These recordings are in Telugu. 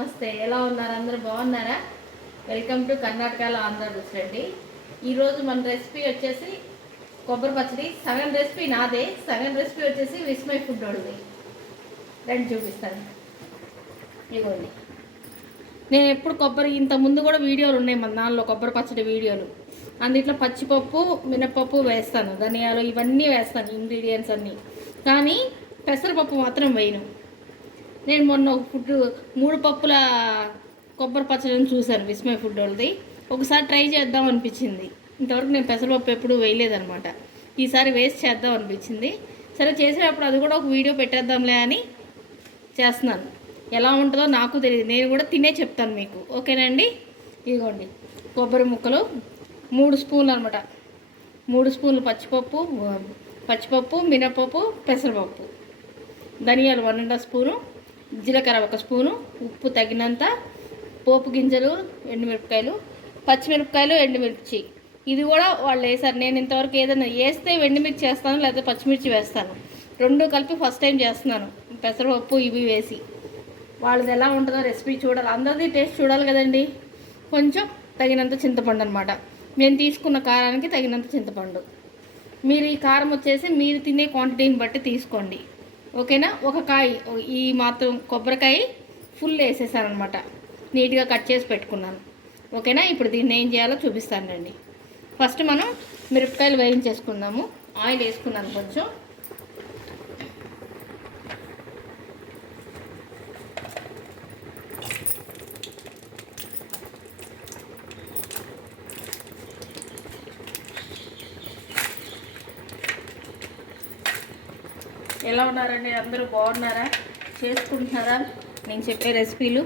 నమస్తే ఎలా ఉన్నారు? అందరూ బాగున్నారా? వెల్కమ్ టు కర్ణాటకలో ఆంధ్ర రుచి అండి. ఈరోజు మన రెసిపీ వచ్చేసి కొబ్బరి పచ్చడి. సగం రెసిపీ నాదే సగం రెసిపీ వచ్చేసి విస్మయ్ ఫుడ్ ఉంది రెండు చూపిస్తాను. ఇదిగోండి. నేను ఎప్పుడు కొబ్బరి ఇంత ముందు కూడా వీడియోలు ఉన్నాయి మన దానిలో కొబ్బరి పచ్చడి వీడియోలు. అందుట్లో పచ్చిపప్పు మినపప్పు వేస్తాను ధనియాలు ఇవన్నీ వేస్తాను ఇంగ్రీడియంట్స్ అన్నీ. కానీ పెసరపప్పు మాత్రం వేయను. నేను మొన్న ఒక ఫుడ్ మూడు పప్పుల కొబ్బరి పచ్చడిని చూశాను విస్మయ ఫుడ్ వాళ్ళది. ఒకసారి ట్రై చేద్దాం అనిపించింది. ఇంతవరకు నేను పెసరపప్పు ఎప్పుడు వేయలేదనమాట ఈసారి వేస్ట్ చేద్దాం అనిపించింది. సరే చేసేటప్పుడు అది కూడా ఒక వీడియో పెట్టేద్దాంలే అని చేస్తున్నాను. ఎలా ఉంటుందో నాకు తెలియదు. నేను కూడా తినే చెప్తాను మీకు. ఓకేనండి? ఇదిగోండి. కొబ్బరి ముక్కలు మూడు స్పూన్లు అనమాట మూడు స్పూన్లు పచ్చిపప్పు పచ్చిపప్పు మినపప్పు పెసరపప్పు. ధనియాలు వన్ అండ్ హాఫ్ స్పూను. జీలకర్ర ఒక స్పూను ఉప్పు తగినంత పోపు గింజలు ఎండుమిరపకాయలు పచ్చిమిరపకాయలు ఎండుమిర్చి. ఇది కూడా వాళ్ళు వేసారు. నేను ఇంతవరకు ఏదైనా వేస్తే ఎండుమిర్చి వేస్తాను లేకపోతే పచ్చిమిర్చి వేస్తాను. రెండు కలిపి ఫస్ట్ టైం చేస్తున్నాను. పెసరపప్పు ఇవి వేసి. వాళ్ళది ఎలా ఉంటుందో రెసిపీ చూడాలి. అందరిది టేస్ట్ చూడాలి కదండి. కొంచెం తగినంత చింతపండు అనమాట నేను తీసుకున్న కారానికి తగినంత చింతపండు. మీరు ఈ కారం వచ్చేసి మీరు తినే క్వాంటిటీని బట్టి తీసుకోండి. ఓకేనా? ఒక కాయ ఈ మాత్రం కొబ్బరికాయ ఫుల్ వేసేసారనమాట. నీట్గా కట్ చేసి పెట్టుకున్నాను. ఓకేనా? ఇప్పుడు దీన్ని ఏం చేయాలో చూపిస్తానండి ఫస్ట్ మనం మిరపకాయలు వేయించేసుకుందాము. ఆయిల్ వేసుకున్నాను కొంచెం. ఎలా ఉన్నారండి? అందరూ బాగున్నారా? చేసుకుంటున్నారా? నేను చెప్పే రెసిపీలు.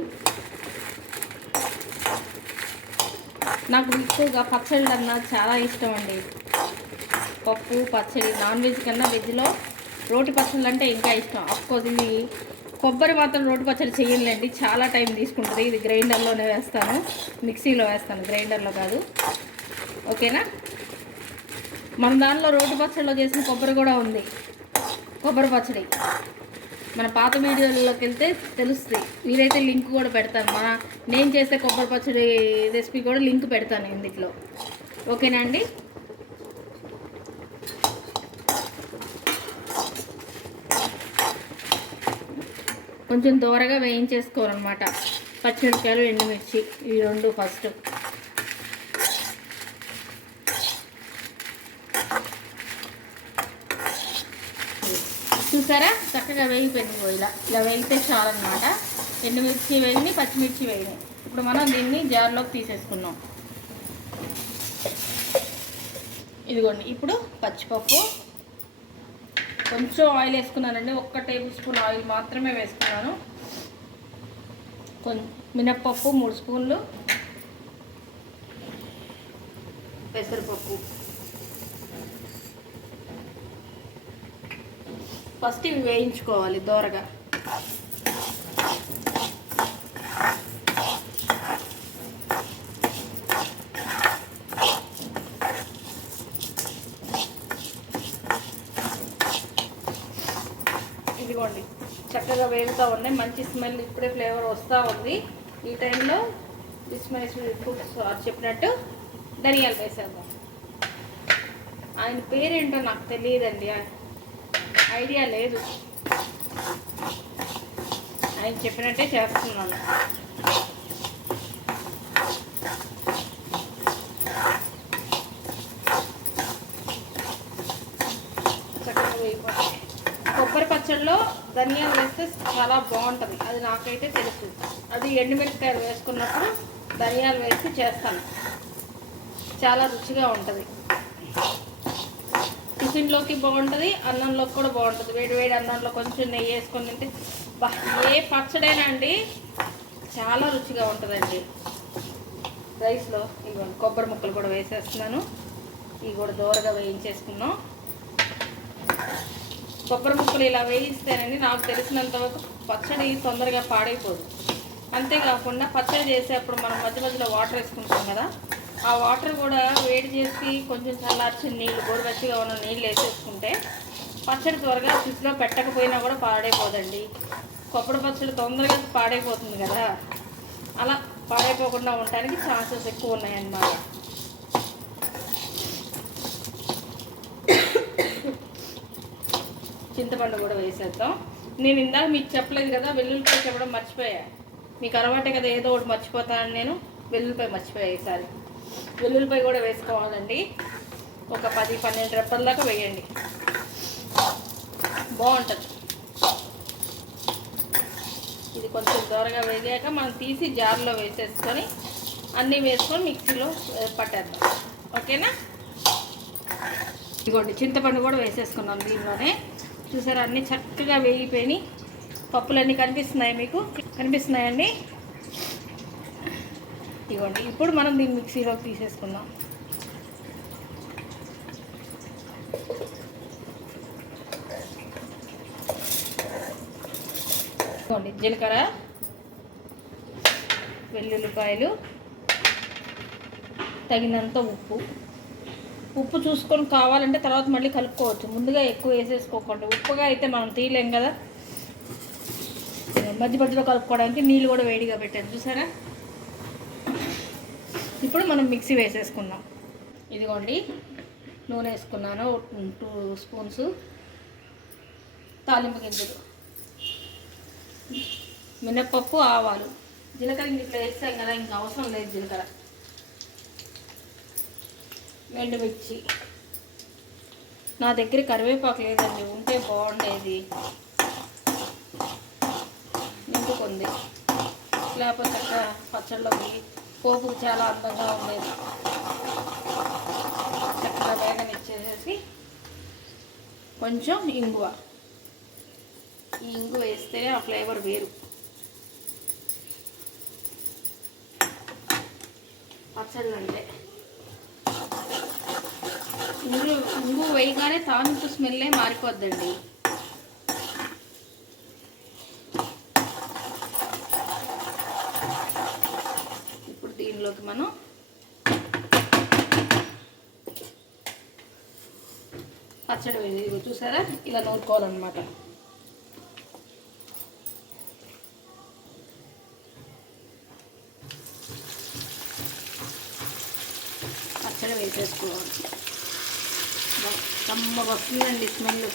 నాకు ఎక్కువగా పచ్చళ్ళు అన్నా చాలా ఇష్టం అండి పప్పు పచ్చడి నాన్ వెజ్ కన్నా వెజ్లో రోటి పచ్చళ్ళు అంటే ఇంకా ఇష్టం. అఫ్కోర్స్ ఇది కొబ్బరి మాత్రం రోటి పచ్చడి చేయలేండి చాలా టైం తీసుకుంటుంది. ఇది గ్రైండర్లోనే వేస్తాను. మిక్సీలో వేస్తాను. గ్రైండర్లో కాదు. ఓకేనా? మన దానిలో రోటి పచ్చడిలో చేసిన కొబ్బరి కూడా ఉంది. కొబ్బరి పచ్చడి. మన పాత వీడియోలోకి వెళ్తే తెలుస్తుంది మీరైతే లింక్ కూడా పెడతాను. మన నేను చేసే కొబ్బరి పచ్చడి రెసిపీ కూడా లింక్ పెడతాను ఇందులో. ఓకేనా అండి? కొంచెం దూరగా వేయించేసుకోవాలన్నమాట. పచ్చిమిరపకాయలు ఎండుమిర్చి ఈ రెండు ఫస్ట్. చూసారా? చక్కగా వేగిపోయింది ఇలా. ఇలా వేగితే చాలన్నమాట. ఎండుమిర్చి వేగిని పచ్చిమిర్చి వేగినాయి ఇప్పుడు మనం దీన్ని జార్లోకి తీసేసుకున్నాం ఇదిగోండి ఇప్పుడు పచ్చిపప్పు. కొంచెం ఆయిల్ వేసుకున్నానండి. ఒక్క టేబుల్ స్పూన్ ఆయిల్ మాత్రమే వేసుకున్నాను. కొంచెం మినప్పప్పు మూడు స్పూన్లు. పెసరపప్పు. ఫస్ట్ ఇవి వేయించుకోవాలి దోరగా. ఇదిగోండి చక్కగా వేగుతూ ఉన్నాయి. మంచి స్మెల్ ఇప్పుడే ఫ్లేవర్ వస్తూ ఉంది. ఈ టైంలో బిస్మై ఫుడ్స్ చెప్పినట్టు ధనియాలు వేసేద్దాం. ఆయన పేరేంటో నాకు తెలియదండి. ఐడియా లేదు. ఆయన చెప్పినట్టే చేస్తున్నాను. చక్కగా వేయిపోతాయి. కొబ్బరి పచ్చడిలో ధనియాలు వేస్తే చాలా బాగుంటుంది. అది నాకైతే తెలుసు. అది ఎండుమిరపకాయలు వేసుకున్నప్పుడు ధనియాలు వేసి చేస్తాను. చాలా రుచిగా ఉంటుంది. టిఫిన్లోకి బాగుంటుంది అన్నంలోకి కూడా బాగుంటుంది. వేడి వేడి అన్నంలో కొంచెం నెయ్యి వేసుకొని తింటే ఏ పచ్చడైనా అండి చాలా రుచిగా ఉంటుందండి. రైస్లో ఇవి కొబ్బరి ముక్కలు కూడా వేసేస్తున్నాను. ఇవి కూడా దూరగా వేయించేసుకున్నాం. కొబ్బరి ముక్కలు ఇలా వేయిస్తేనండి నాకు తెలిసినంత వరకు పచ్చడి తొందరగా పాడైపోదు. అంతేకాకుండా పచ్చడి చేసేటప్పుడు మనం మధ్య మధ్యలో వాటర్ వేసుకుంటాం కదా ఆ వాటర్ కూడా వేడి చేసి కొంచెం చల్లార్చిన నీళ్ళు గోరువెచ్చగా ఉన్న నీళ్ళు వేసేసుకుంటే పచ్చడి త్వరగా ఫ్రిడ్జ్లో పెట్టకపోయినా కూడా పాడైపోదండి. కొబ్బరి పచ్చడి తొందరగా పాడైపోతుంది కదా. అలా పాడైపోకుండా ఉండడానికి ఛాన్సెస్ ఎక్కువ ఉన్నాయన్నమాట. చింతపండు కూడా వేసేద్దాం. నేను ఇందాక మీకు చెప్పలేదు కదా వెల్లుల్లిపాయ చెప్పడం మర్చిపోయా. మీకు అలవాటే కదా ఏదో ఒకటి మర్చిపోతానని నేను వెల్లుల్లిపాయ మర్చిపోయా ఈసారి. వెల్లుల్లిపాయ కూడా వేసుకోవాలండి. ఒక పది పన్నెండు రెప్పల దాకా వేయండి. బాగుంటుంది. ఇది కొంచెం దూరగా వేగాక మనం తీసి జార్లో వేసేసుకొని అన్నీ వేసుకొని మిక్సీలో పట్టేద్దాం. ఓకేనా? ఇదిగోండి చింతపండు కూడా వేసేసుకున్నాం దీనిలోనే. చూసారా అన్నీ చక్కగా వేగిపోయి పప్పులన్నీ కనిపిస్తున్నాయి మీకు? కనిపిస్తున్నాయండి? ఇవ్వండి. ఇప్పుడు మనం దీన్ని మిక్సీలోకి తీసేసుకుందాం. జీలకర్ర వెల్లుల్లిపాయలు తగినంత ఉప్పు. ఉప్పు చూసుకొని కావాలంటే తర్వాత మళ్ళీ కలుపుకోవచ్చు. ముందుగా ఎక్కువ వేసేసుకోకుండా. ఉప్పుగా అయితే మనం తీయలేం కదా. మధ్య మధ్యలో కలుపుకోవడానికి నీళ్ళు కూడా వేడిగా పెట్టాను చూసారా? ఇప్పుడు మనం మిక్సీ వేసేసుకుందాం. ఇదిగోండి నూనె వేసుకున్నాను టూ స్పూన్స్ తాలింపు గింజలు మినప్పప్పు ఆవాలు. జీలకర్ర ఇంక ఇట్లా వేస్తాం కదా ఇంకా అవసరం లేదు జీలకర్ర. ఎండుమిర్చి. నా దగ్గర కరివేపాకు లేదండి ఉంటే బాగుండేది. నింపుకుంది. లేకపోతే అక్కడ పచ్చళ్ళకి పోపుకు చాలా అందంగా ఉండేది. చక్కగా వేగనిచ్చేసేసి కొంచెం ఇంగువ. ఈ ఇంగు వేస్తేనే ఆ ఫ్లేవర్ వేరు. పచ్చళ్ళు అంటే. ఇంగు ఇంగు వేయగానే తాలింపు స్మెల్లే మారిపోద్దండి ఇప్పుడు మనం పచ్చడి వేసి ఇదిగో చూసారా? ఇలా నూరుకోవాలన్నమాట. పచ్చడి వేసేసుకోవాలి. కమ్మ వస్తుందండి స్మెల్.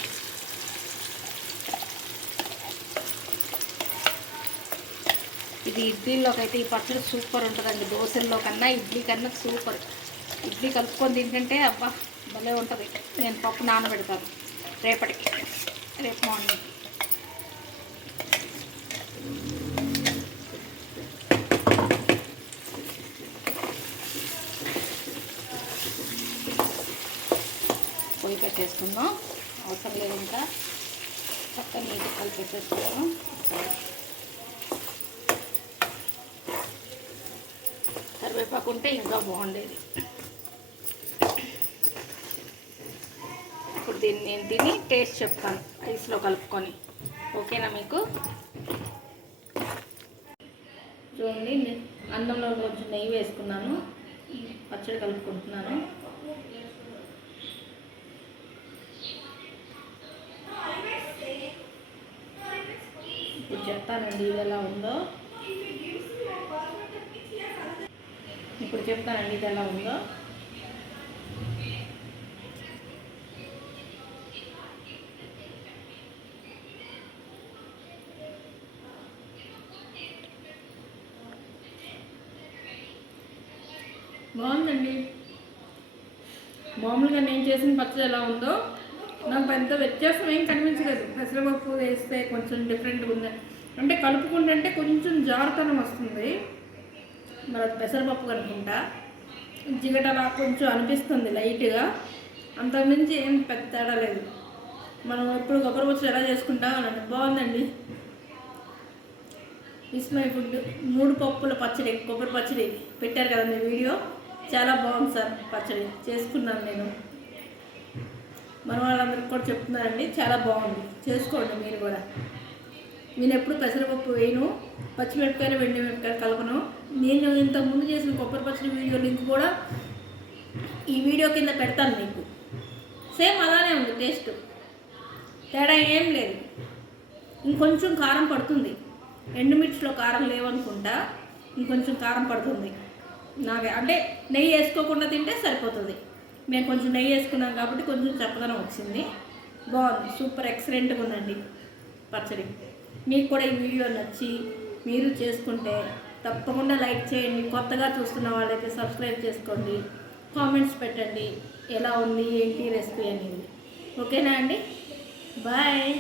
ఇది ఇడ్లీలోకి అయితే ఈ పచ్చడి సూపర్ ఉంటుందండి. దోశల్లో కన్నా ఇడ్లీ కన్నా సూపర్. ఇడ్లీ కలుపుకొని తింటుంటే అబ్బా భలే ఉంటుంది. నేను పప్పు నానబెడతాను రేపటికి. రేపు మార్నింగ్. పొయ్యి పెట్టేసుకుందాం. అవసరం లేదు ఇంకా. చక్కగా కలిపి పెట్టేసుకుందాం కరివేపాకు ఉంటే ఇంకా బాగుండేది. ఇప్పుడు దీన్ని నేను తిని టేస్ట్ చెప్తాను ఐస్లో కలుపుకొని. ఓకేనా మీకు? చూడండి నేను అన్నంలో కొంచెం నెయ్యి వేసుకున్నాను పచ్చడి కలుపుకుంటున్నాను. ఇప్పుడు చెప్తానండి ఇది ఎలా ఉందో. ఇప్పుడు చెప్తానండి ఇది ఎలా ఉందో. బాగుందండి. మామూలుగా నేను చేసిన పచ్చడి ఎలా ఉందో నాకు పెద్ద వ్యత్యాసం ఏం కనిపించలేదు. పెసరపప్పు వేస్తే కొంచెం డిఫరెంట్గా ఉంది అంటే కలుపుకుంటుంటే కొంచెం జారుతనం వస్తుంది. మన పెసరపప్పు పెసరపప్పు జిగట జిగటలా కొంచెం అనిపిస్తుంది లైట్గా. అంతకుమించి ఏం పెద్ద తేడా లేదు. మనం ఎప్పుడు కొబ్బరి పచ్చడి ఎలా చేసుకుంటాం అని బాగుందండి. ఇస్ ఫుడ్ మూడు పప్పుల పచ్చడి కొబ్బరి పచ్చడి పెట్టారు కదా మీ వీడియో. చాలా బాగుంది సార్ పచ్చడి. చేసుకున్నాను నేను. మన వాళ్ళందరికీ కూడా చెప్తున్నానండి. చాలా బాగుంది. చేసుకోండి మీరు కూడా. నేను ఎప్పుడు పెసరపప్పు వేయను పచ్చిమిరపకాయలు వెండి మిరపకాయలు కలపను. నేను ఇంతకుముందు చేసిన కొబ్బరి పచ్చడి వీడియో లింక్ కూడా ఈ వీడియో కింద పెడతాను మీకు. సేమ్ అలానే ఉంది టేస్ట్. తేడా ఏం లేదు. ఇంకొంచెం కారం పడుతుంది. ఎండుమిర్చిలో కారం లేవనుకుంటా ఇంకొంచెం కారం పడుతుంది. నాకు అంటే నెయ్యి వేసుకోకుండా తింటే సరిపోతుంది. మేము కొంచెం నెయ్యి వేసుకున్నాం కాబట్టి కొంచెం చప్పదనం వచ్చింది. బాగుంది సూపర్ ఎక్సలెంట్గా ఉందండి పచ్చడి. మీకు కూడా ఈ వీడియో నచ్చి మీరు చేసుకుంటే తప్పకుండా లైక్ చేయండి. కొత్తగా చూస్తున్న వాళ్ళైతే సబ్స్క్రైబ్ చేసుకోండి. కామెంట్స్ పెట్టండి. ఎలా ఉంది ఏంటి రెసిపీ అనేది. ఓకేనా అండి? బాయ్.